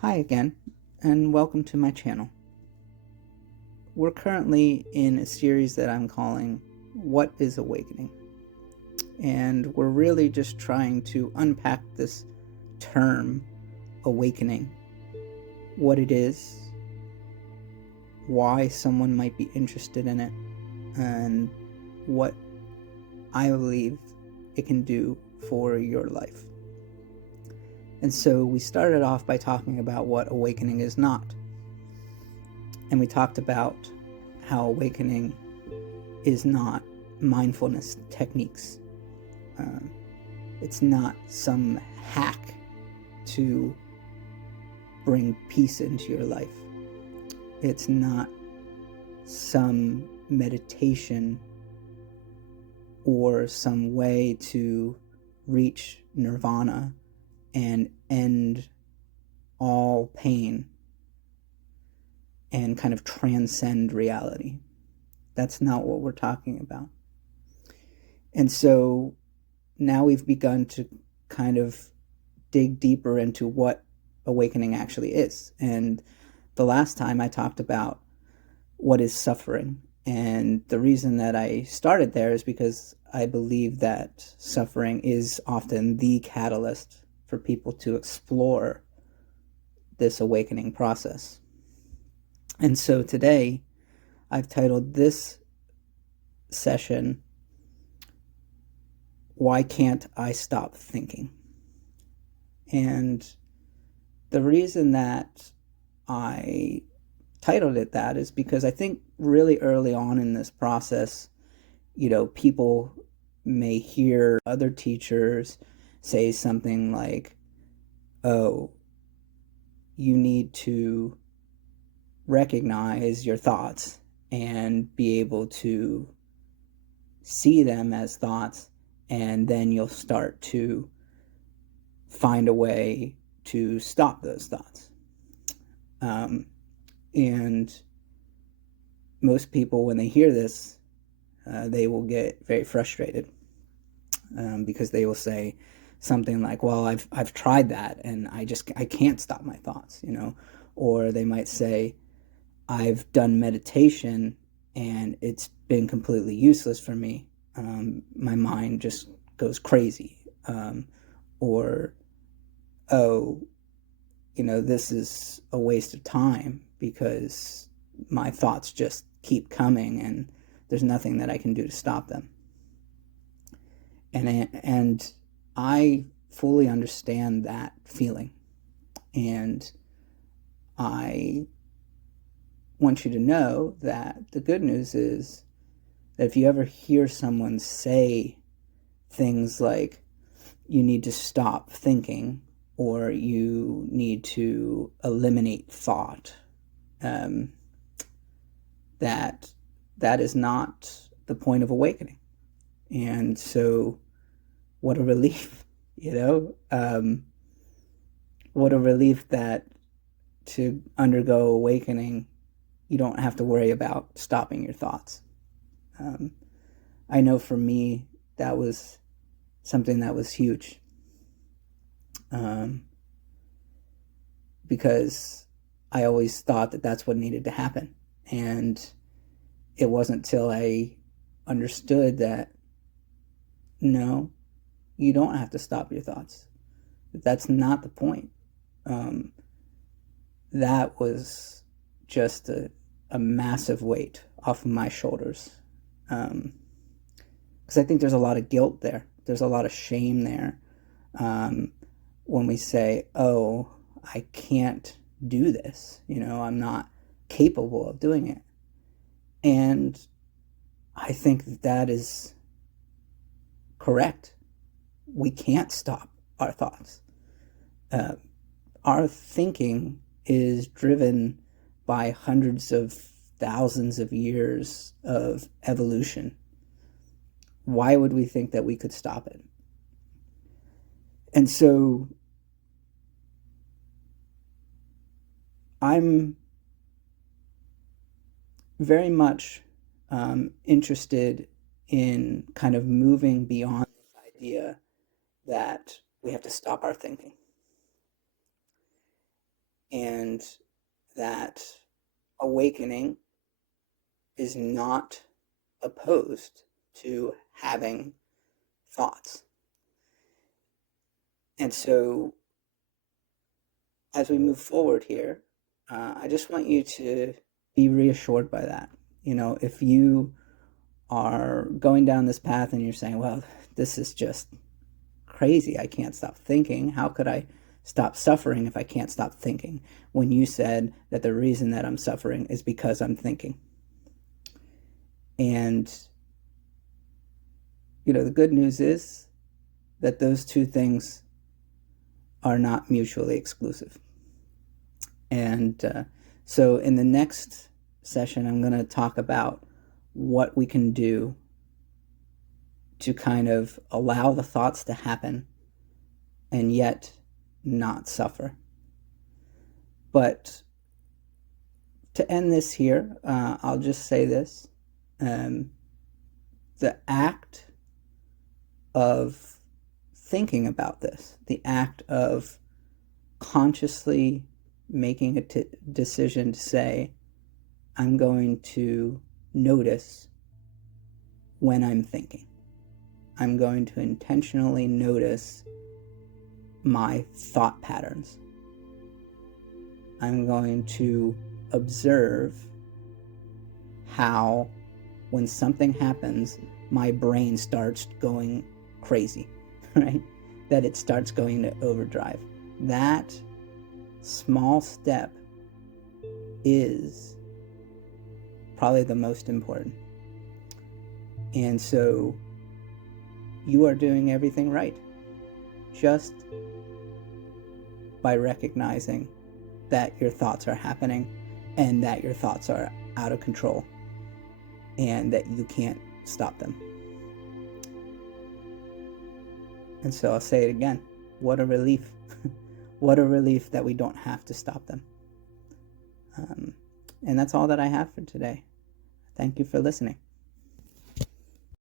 Hi again, and welcome to my channel. We're currently in a series that I'm calling What is Awakening? And we're really just trying to unpack this term, awakening, what it is, why someone might be interested in it, and what I believe it can do for your life. And so we started off by talking about what awakening is not. And we talked about how awakening is not mindfulness techniques. It's not some hack to bring peace into your life. It's not some meditation or some way to reach nirvana and end all pain and kind of transcend reality. That's not what we're talking about. And so now we've begun to kind of dig deeper into what awakening actually is. And the last time I talked about what is suffering. And the reason that I started there is because I believe that suffering is often the catalyst for people to explore this awakening process. And so today I've titled this session, Why Can't I Stop Thinking? And the reason that I titled it that is because I think really early on in this process, people may hear other teachers say something like, oh, you need to recognize your thoughts and be able to see them as thoughts, and then you'll start to find a way to stop those thoughts. And most people, when they hear this, they will get very frustrated because they will say something like, well, I've tried that and I can't stop my thoughts, or they might say, I've done meditation and it's been completely useless for me. My mind just goes crazy. Or, oh, this is a waste of time because my thoughts just keep coming and there's nothing that I can do to stop them. And I fully understand that feeling. And I want you to know that the good news is that if you ever hear someone say things like, you need to stop thinking, or you need to eliminate thought, that is not the point of awakening. And so what a relief, what a relief that to undergo awakening, you don't have to worry about stopping your thoughts. I know for me, that was something that was huge, because I always thought that that's what needed to happen. And it wasn't till I understood that, no, you don't have to stop your thoughts. That's not the point. That was just a massive weight off of my shoulders. Because I think there's a lot of guilt there. There's a lot of shame there, when we say, oh, I can't do this. I'm not capable of doing it. And I think that is correct. We can't stop our thoughts. Our thinking is driven by hundreds of thousands of years of evolution. Why would we think that we could stop it? And so I'm very much interested in kind of moving beyond this idea that we have to stop our thinking. and that awakening is not opposed to having thoughts. And so as we move forward here, I just want you to be reassured by that. If you are going down this path and you're saying, well, this is just crazy, I can't stop thinking. How could I stop suffering if I can't stop thinking? When you said that the reason that I'm suffering is because I'm thinking. And, the good news is that those two things are not mutually exclusive. And so in the next session, I'm going to talk about what we can do to kind of allow the thoughts to happen and yet not suffer. But to end this here, I'll just say this. The act of thinking about this, the act of consciously making a decision to say, I'm going to notice when I'm thinking. I'm going to intentionally notice my thought patterns. I'm going to observe how, when something happens, my brain starts going crazy, right? That it starts going to overdrive. That small step is probably the most important. And so you are doing everything right, just by recognizing that your thoughts are happening and that your thoughts are out of control and that you can't stop them. And so I'll say it again. What a relief. What a relief that we don't have to stop them. And that's all that I have for today. Thank you for listening.